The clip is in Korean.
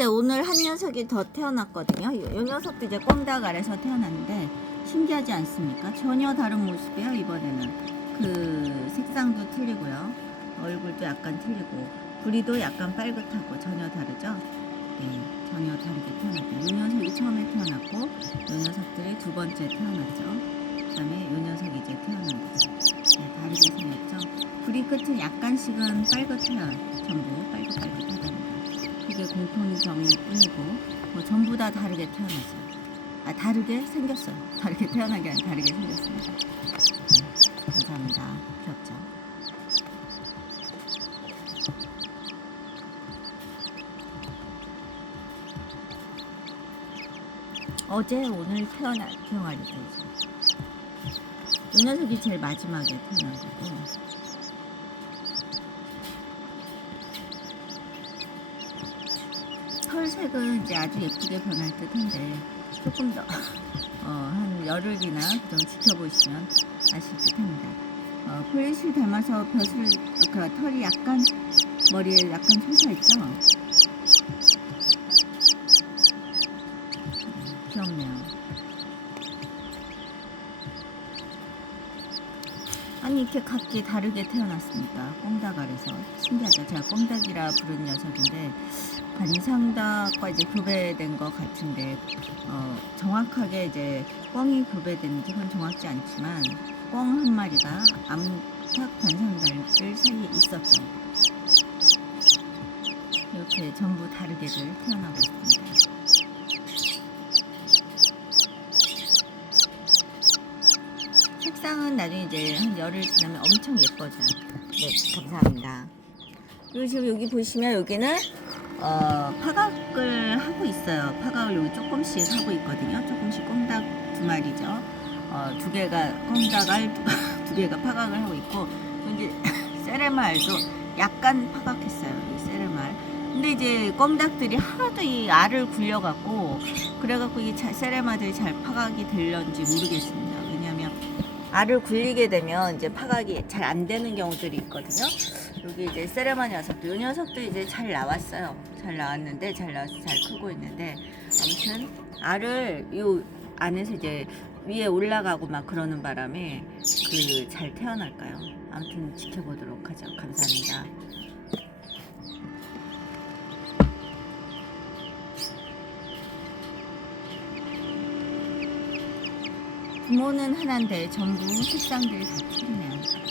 글쎄 오늘 한 녀석이 더 태어났거든요. 이, 이 녀석도 이제 꼼닥 아래서 태어났는데 신기하지 않습니까? 전혀 다른 모습이에요 이번에는. 그 색상도 틀리고요. 얼굴도 약간 틀리고 부리도 약간 빨갛고 전혀 다르죠. 네, 전혀 다르게 태어났고 이 녀석이 처음에 태어났고 이 녀석들이 두 번째 태어났죠. 그다음에 이 녀석이 이제 태어난 거죠. 네, 다르게 생겼죠. 부리 끝은 약간씩은 빨갛해요. 전부 빨갛빨갛하답 니다. 그게 공통점일 뿐이고 뭐 전부 다 다르게 태어났어요. 아 다르게 생겼어요. 다르게 태어난 게 아니라 다르게 생겼습니다. 네, 감사합니다. 귀엽죠? 어제 오늘 태어난 병아리죠. 이 녀석이 제일 마지막에 태어난 거고 털색은 이제 아주 예쁘게 변할 듯한데 조금 더 어, 한 열흘이나 좀 지켜보시면 아실 듯합니다. 어, 폴리시를 닮아서 벼슬 어, 그 털이 약간 머리에 약간 솟아 있죠. 음, 귀엽네요. 아니 이렇게 각기 다르게 태어났습니까? 꽁닭알에서 신기하죠. 제가 꽁닭이라 부른 녀석인데 관상닭과 이제 교배된 것 같은데 어, 정확하게 이제 꿩이 교배됐는지 그건 정확지 않지만 꿩 한 마리가 암탉 관상닭들 사이에 있었죠. 이렇게 전부 다르게들 태어나고 있습니다. 색상은 나중에 이제 한 열흘 지나면 엄청 예뻐져요. 네, 감사합니다. 그리고 지금 여기 보시면 여기는 어, 파각을 하고 있어요. 파각을 여기 조금씩 하고 있거든요. 조금씩 꼼닭 두 마리죠. 어, 두 개가 꼼닭알 두, 두 개가 파각을 하고 있고 여기 세레말도 약간 파각했어요. 이 세레말. 근데 이제 껌닭들이 하도 이 알을 굴려갖고 그래갖고 이 자- 세레마들이 잘 파각이 될런지 모르겠습니다. 왜냐하면 알을 굴리게 되면 이제 파각이 잘 안 되는 경우들이 있거든요. 여기 이제 세레마 녀석도 이 녀석도 이제 잘 나왔어요. 잘 나왔는데 잘 나와서 잘 크고 있는데 아무튼 알을 요 안에서 이제 위에 올라가고 막 그러는 바람에 그 잘 태어날까요? 아무튼 지켜보도록 하죠. 감사합니다. 부모는 하나인데 전부 색상들이 다 틀리네요.